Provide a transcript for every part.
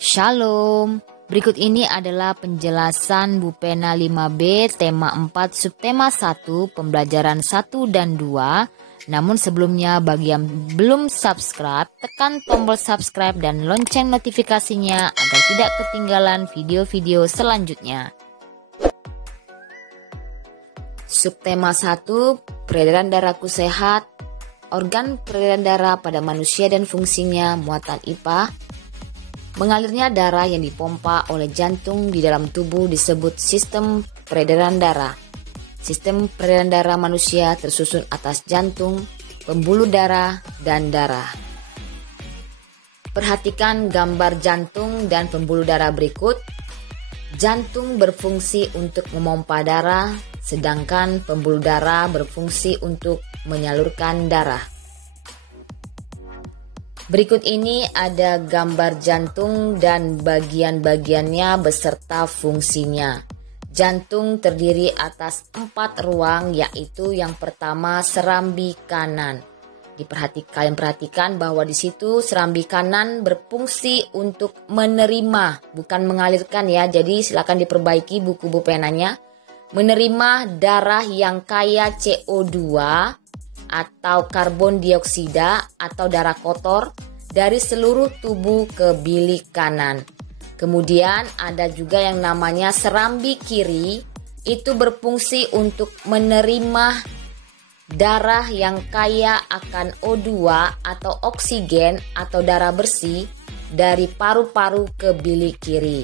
Shalom, berikut ini adalah penjelasan Bupena 5B tema 4 subtema 1 pembelajaran 1 dan 2. Namun sebelumnya bagi yang belum subscribe, tekan tombol subscribe dan lonceng notifikasinya agar tidak ketinggalan video-video selanjutnya. Subtema 1, peredaran darahku sehat, organ peredaran darah pada manusia dan fungsinya, muatan IPA. Mengalirnya darah yang dipompa oleh jantung di dalam tubuh disebut sistem peredaran darah. Sistem peredaran darah manusia tersusun atas jantung, pembuluh darah, dan darah. Perhatikan gambar jantung dan pembuluh darah berikut. Jantung berfungsi untuk memompa darah, sedangkan pembuluh darah berfungsi untuk menyalurkan darah. Berikut ini ada gambar jantung dan bagian-bagiannya beserta fungsinya. Jantung terdiri atas 4 ruang, yaitu yang pertama serambi kanan. Kalian perhatikan bahwa di situ serambi kanan berfungsi untuk menerima, bukan mengalirkan ya. Jadi silakan diperbaiki buku bupenanya. Menerima darah yang kaya CO2 atau karbon dioksida atau darah kotor dari seluruh tubuh ke bilik kanan. Kemudian ada juga yang namanya serambi kiri, itu berfungsi untuk menerima darah yang kaya akan O2 atau oksigen atau darah bersih dari paru-paru ke bilik kiri.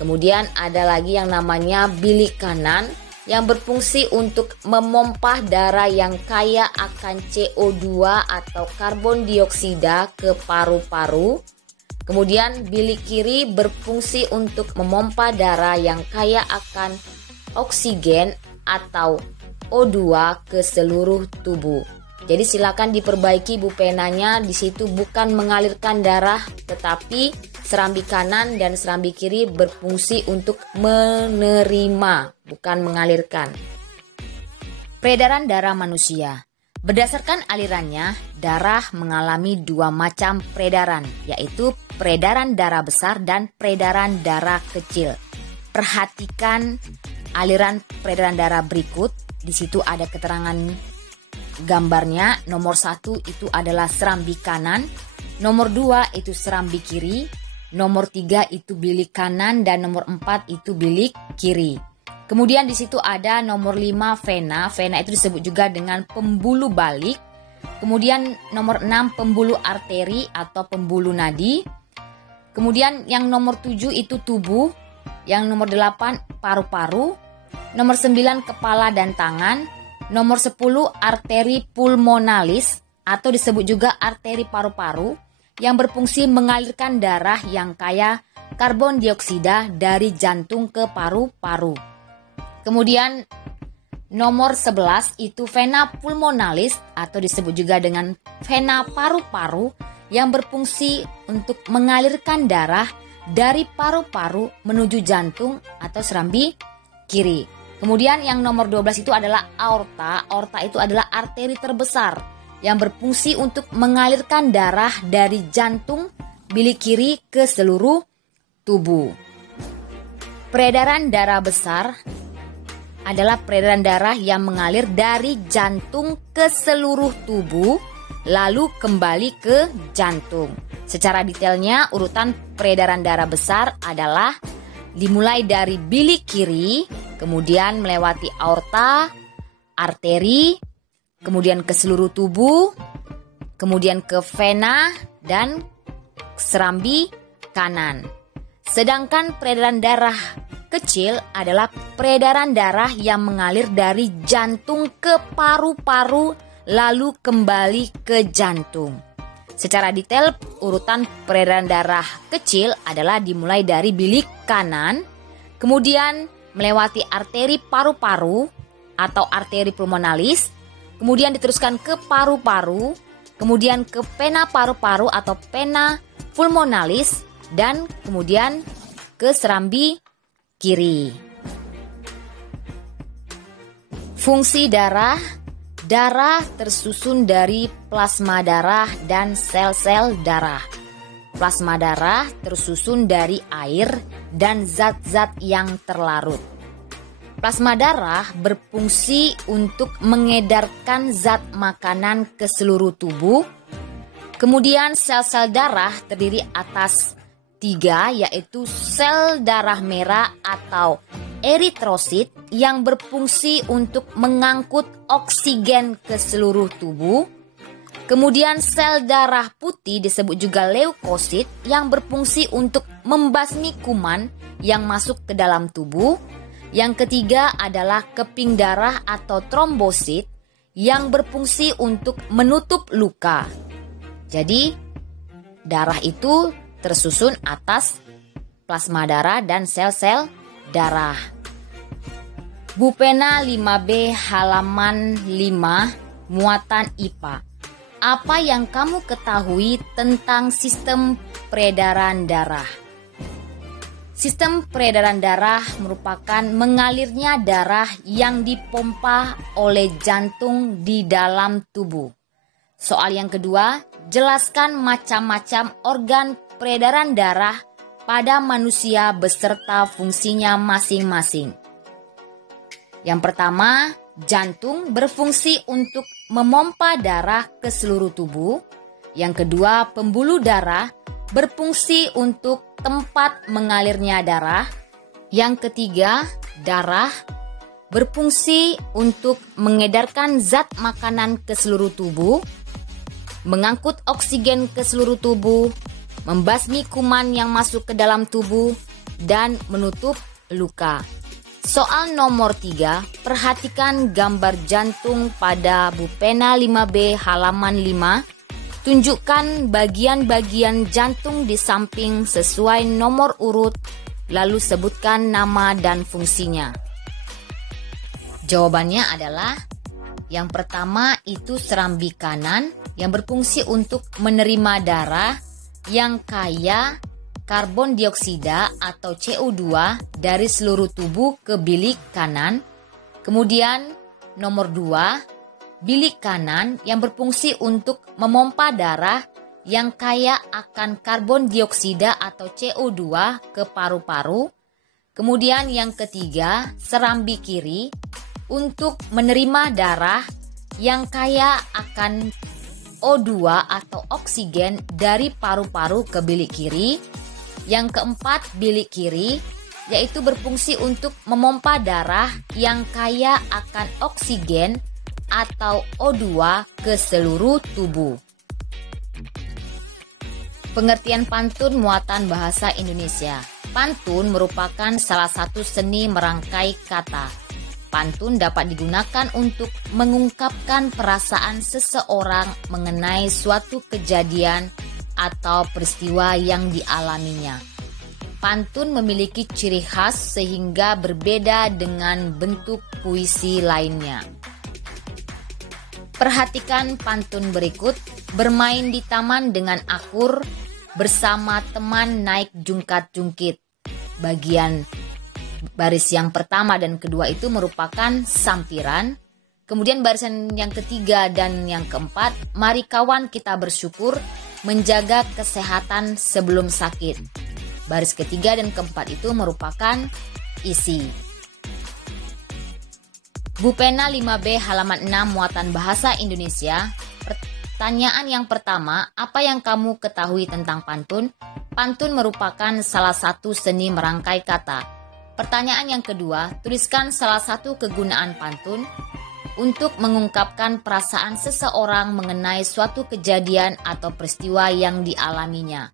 Kemudian ada lagi yang namanya bilik kanan yang berfungsi untuk memompa darah yang kaya akan CO2 atau karbon dioksida ke paru-paru. Kemudian bilik kiri berfungsi untuk memompa darah yang kaya akan oksigen atau O2 ke seluruh tubuh. Jadi silakan diperbaiki bupenanya, di situ bukan mengalirkan darah tetapi serambi kanan dan serambi kiri berfungsi untuk menerima, bukan mengalirkan. Peredaran darah manusia. Berdasarkan alirannya, darah mengalami 2 macam peredaran, yaitu peredaran darah besar dan peredaran darah kecil. Perhatikan aliran peredaran darah berikut. Di situ ada keterangan gambarnya. Nomor 1 itu adalah serambi kanan, nomor 2 itu serambi kiri, nomor 3 itu bilik kanan, dan nomor 4 itu bilik kiri. Kemudian di situ ada nomor 5 vena. Vena itu disebut juga dengan pembuluh balik. Kemudian nomor 6 pembuluh arteri atau pembuluh nadi. Kemudian yang nomor 7 itu tubuh. Yang nomor 8 paru-paru. Nomor 9 kepala dan tangan. Nomor 10 arteri pulmonalis atau disebut juga arteri paru-paru yang berfungsi mengalirkan darah yang kaya karbon dioksida dari jantung ke paru-paru. Kemudian nomor 11 itu vena pulmonalis atau disebut juga dengan vena paru-paru yang berfungsi untuk mengalirkan darah dari paru-paru menuju jantung atau serambi kiri. Kemudian yang nomor 12 itu adalah aorta. Aorta itu adalah arteri terbesar yang berfungsi untuk mengalirkan darah dari jantung bilik kiri ke seluruh tubuh. Peredaran darah besar adalah peredaran darah yang mengalir dari jantung ke seluruh tubuh lalu kembali ke jantung. Secara detailnya urutan peredaran darah besar adalah dimulai dari bilik kiri, kemudian melewati aorta, arteri, kemudian ke seluruh tubuh, kemudian ke vena dan serambi kanan. Sedangkan peredaran darah kecil adalah peredaran darah yang mengalir dari jantung ke paru-paru lalu kembali ke jantung. Secara detail urutan peredaran darah kecil adalah dimulai dari bilik kanan, kemudian melewati arteri paru-paru atau arteri pulmonalis, kemudian diteruskan ke paru-paru, kemudian ke pena paru-paru atau pena pulmonalis, dan kemudian ke serambi kiri. Fungsi darah. Darah tersusun dari plasma darah dan sel-sel darah. Plasma darah tersusun dari air dan zat-zat yang terlarut. Plasma darah berfungsi untuk mengedarkan zat makanan ke seluruh tubuh. Kemudian sel-sel darah terdiri atas 3, yaitu sel darah merah atau eritrosit yang berfungsi untuk mengangkut oksigen ke seluruh tubuh. Kemudian sel darah putih disebut juga leukosit yang berfungsi untuk membasmi kuman yang masuk ke dalam tubuh. Yang ketiga adalah keping darah atau trombosit yang berfungsi untuk menutup luka. Jadi darah itu tersusun atas plasma darah dan sel-sel darah. Bupena 5B halaman 5 muatan IPA. Apa yang kamu ketahui tentang sistem peredaran darah? Sistem peredaran darah merupakan mengalirnya darah yang dipompa oleh jantung di dalam tubuh. Soal yang kedua, jelaskan macam-macam organ peredaran darah pada manusia beserta fungsinya masing-masing. Yang pertama, jantung berfungsi untuk memompa darah ke seluruh tubuh. Yang kedua, pembuluh darah berfungsi untuk tempat mengalirnya darah. Yang ketiga, darah berfungsi untuk mengedarkan zat makanan ke seluruh tubuh, mengangkut oksigen ke seluruh tubuh, membasmi kuman yang masuk ke dalam tubuh, dan menutup luka. Soal nomor 3, perhatikan gambar jantung pada Bupena 5B halaman 5. Tunjukkan bagian-bagian jantung di samping sesuai nomor urut, lalu sebutkan nama dan fungsinya. Jawabannya adalah yang pertama itu serambi kanan yang berfungsi untuk menerima darah yang kaya karbon dioksida atau CO2 dari seluruh tubuh ke bilik kanan. Kemudian nomor 2, bilik kanan yang berfungsi untuk memompa darah yang kaya akan karbon dioksida atau CO2 ke paru-paru. Kemudian yang ketiga, serambi kiri untuk menerima darah yang kaya akan O2 atau oksigen dari paru-paru ke bilik kiri. Yang keempat, bilik kiri, yaitu berfungsi untuk memompa darah yang kaya akan oksigen atau O2 ke seluruh tubuh. Pengertian pantun muatan bahasa Indonesia. Pantun merupakan salah satu seni merangkai kata. Pantun dapat digunakan untuk mengungkapkan perasaan seseorang mengenai suatu kejadian atau peristiwa yang dialaminya. Pantun memiliki ciri khas sehingga berbeda dengan bentuk puisi lainnya. Perhatikan pantun berikut. Bermain di taman dengan akur, bersama teman naik jungkat-jungkit. Bagian baris yang pertama dan kedua itu merupakan sampiran. Kemudian barisan yang ketiga dan yang keempat, mari kawan kita bersyukur, menjaga kesehatan sebelum sakit. Baris ketiga dan keempat itu merupakan isi. Bupena 5B halaman 6 muatan bahasa Indonesia. Pertanyaan yang pertama, apa yang kamu ketahui tentang pantun? Pantun merupakan salah satu seni merangkai kata. Pertanyaan yang kedua, tuliskan salah satu kegunaan pantun untuk mengungkapkan perasaan seseorang mengenai suatu kejadian atau peristiwa yang dialaminya.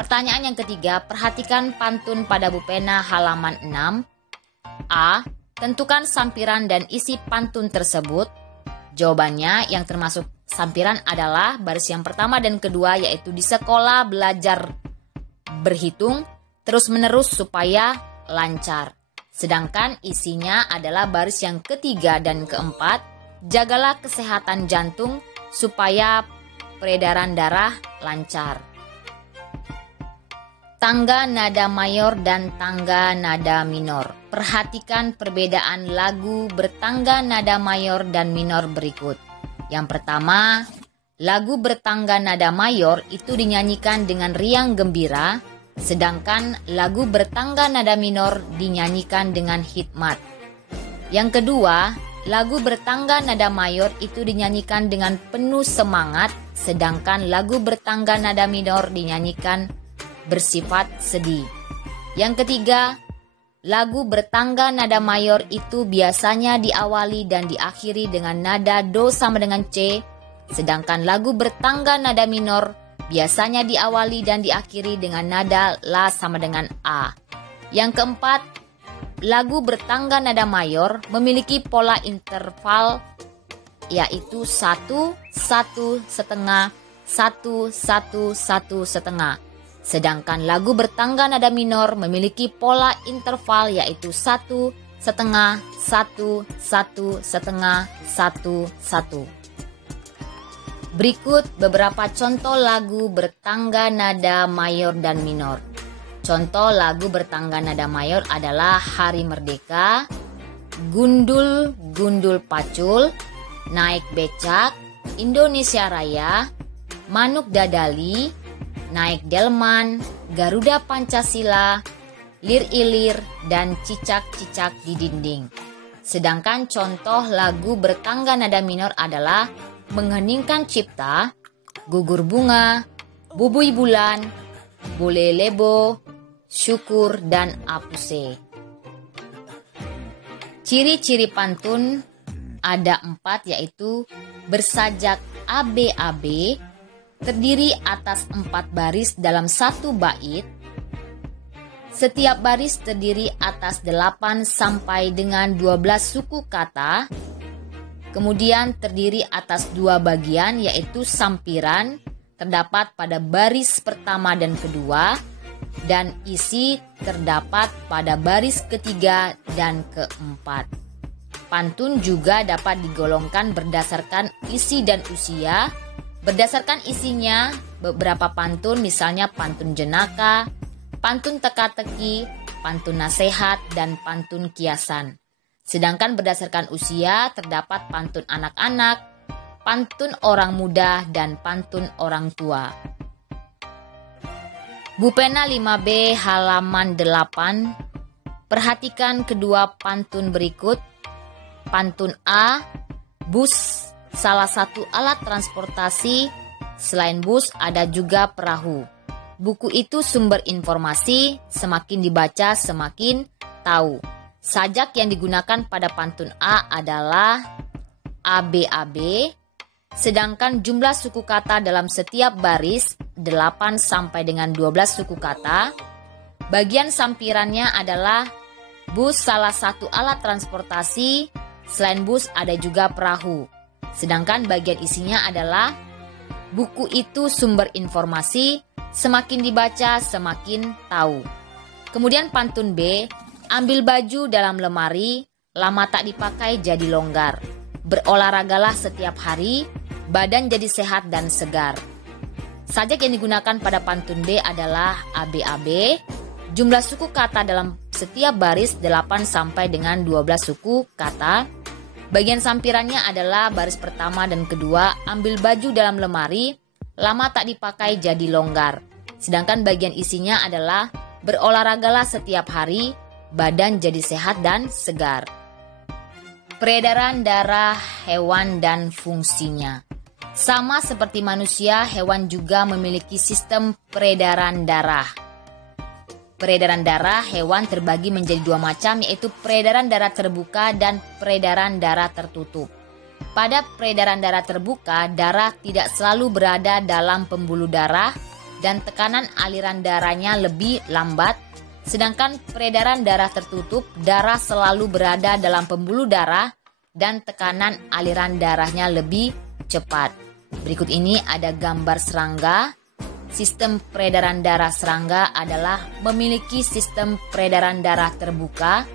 Pertanyaan yang ketiga, perhatikan pantun pada Bupena halaman 6. A. Tentukan sampiran dan isi pantun tersebut. Jawabannya yang termasuk sampiran adalah baris yang pertama dan kedua, yaitu di sekolah belajar berhitung terus-menerus supaya lancar. Sedangkan isinya adalah baris yang ketiga dan keempat, jagalah kesehatan jantung supaya peredaran darah lancar. Tangga nada mayor dan tangga nada minor. Perhatikan perbedaan lagu bertangga nada mayor dan minor berikut. Yang pertama, lagu bertangga nada mayor itu dinyanyikan dengan riang gembira, sedangkan lagu bertangga nada minor dinyanyikan dengan hikmat. Yang kedua, lagu bertangga nada mayor itu dinyanyikan dengan penuh semangat, sedangkan lagu bertangga nada minor dinyanyikan bersifat sedih. Yang ketiga, lagu bertangga nada mayor itu biasanya diawali dan diakhiri dengan nada do sama dengan C, sedangkan lagu bertangga nada minor biasanya diawali dan diakhiri dengan nada la sama dengan A. Yang keempat, lagu bertangga nada mayor memiliki pola interval yaitu 1, 1, setengah, 1, 1, 1, setengah. Sedangkan lagu bertangga nada minor memiliki pola interval yaitu 1, setengah, 1, 1, setengah, 1, 1. Berikut beberapa contoh lagu bertangga nada mayor dan minor. Contoh lagu bertangga nada mayor adalah Hari Merdeka, Gundul Gundul Pacul, Naik Becak, Indonesia Raya, Manuk Dadali, Naik Delman, Garuda Pancasila, Lir Ilir, dan Cicak-Cicak di Dinding. Sedangkan contoh lagu bertangga nada minor adalah Mengheningkan Cipta, Gugur Bunga, Bubui Bulan, Bole Lebo, Syukur, dan Apuse. Ciri-ciri pantun ada 4 yaitu bersajak ABAB, terdiri atas 4 baris dalam 1 bait. Setiap baris terdiri atas 8 sampai dengan 12 suku kata. Kemudian terdiri atas 2 bagian yaitu sampiran, terdapat pada baris pertama dan kedua, dan isi terdapat pada baris ketiga dan keempat. Pantun juga dapat digolongkan berdasarkan isi dan usia. Berdasarkan isinya, beberapa pantun misalnya pantun jenaka, pantun teka-teki, pantun nasihat, dan pantun kiasan. Sedangkan berdasarkan usia terdapat pantun anak-anak, pantun orang muda, dan pantun orang tua. Bupena 5B halaman 8. Perhatikan kedua pantun berikut. Pantun A, bus salah satu alat transportasi, selain bus ada juga perahu. Buku itu sumber informasi, semakin dibaca semakin tahu. Sajak yang digunakan pada pantun A adalah ABAB, sedangkan jumlah suku kata dalam setiap baris 8 sampai dengan 12 suku kata. Bagian sampirannya adalah bus salah satu alat transportasi, selain bus ada juga perahu. Sedangkan bagian isinya adalah buku itu sumber informasi, semakin dibaca semakin tahu. Kemudian pantun B, ambil baju dalam lemari, lama tak dipakai jadi longgar. Berolahragalah setiap hari, badan jadi sehat dan segar. Sajak yang digunakan pada pantun B adalah ABAB. Jumlah suku kata dalam setiap baris 8 sampai dengan 12 suku kata. Bagian sampirannya adalah baris pertama dan kedua, ambil baju dalam lemari, lama tak dipakai jadi longgar. Sedangkan bagian isinya adalah berolahragalah setiap hari, badan jadi sehat dan segar. Peredaran darah hewan dan fungsinya. Sama seperti manusia, hewan juga memiliki sistem peredaran darah. Peredaran darah hewan terbagi menjadi 2 macam, yaitu peredaran darah terbuka dan peredaran darah tertutup. Pada peredaran darah terbuka, darah tidak selalu berada dalam pembuluh darah dan tekanan aliran darahnya lebih lambat. Sedangkan peredaran darah tertutup, darah selalu berada dalam pembuluh darah dan tekanan aliran darahnya lebih cepat. Berikut ini ada gambar serangga. Sistem peredaran darah serangga adalah memiliki sistem peredaran darah terbuka.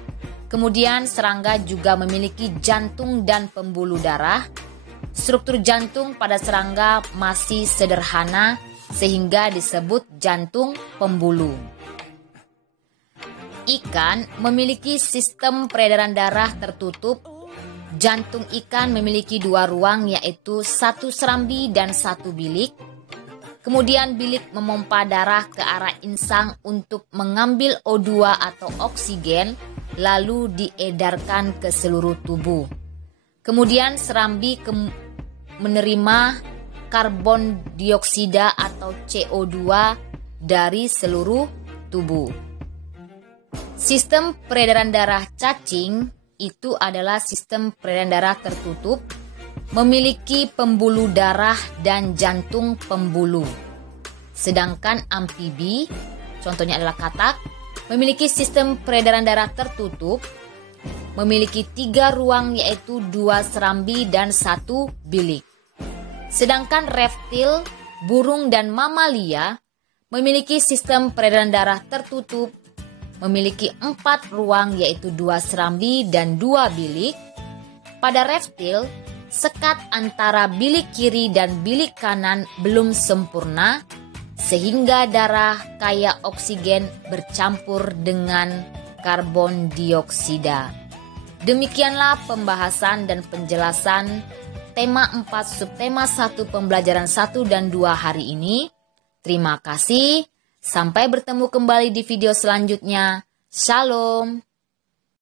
Kemudian serangga juga memiliki jantung dan pembuluh darah. Struktur jantung pada serangga masih sederhana sehingga disebut jantung pembuluh. Ikan memiliki sistem peredaran darah tertutup. Jantung ikan memiliki 2 ruang, yaitu 1 serambi dan 1 bilik. Kemudian bilik memompa darah ke arah insang untuk mengambil O2 atau oksigen, lalu diedarkan ke seluruh tubuh. Kemudian serambi menerima karbon dioksida atau CO2 dari seluruh tubuh. Sistem peredaran darah cacing itu adalah sistem peredaran darah tertutup, memiliki pembuluh darah dan jantung pembuluh. Sedangkan amfibi, contohnya adalah katak, memiliki sistem peredaran darah tertutup, memiliki 3 ruang yaitu 2 serambi dan 1 bilik. Sedangkan reptil, burung dan mamalia memiliki sistem peredaran darah tertutup, memiliki 4 ruang yaitu 2 serambi dan 2 bilik. Pada reptil, sekat antara bilik kiri dan bilik kanan belum sempurna, sehingga darah kaya oksigen bercampur dengan karbon dioksida. Demikianlah pembahasan dan penjelasan tema 4 subtema 1 pembelajaran 1 dan 2 hari ini. Terima kasih. Sampai bertemu kembali di video selanjutnya. Shalom.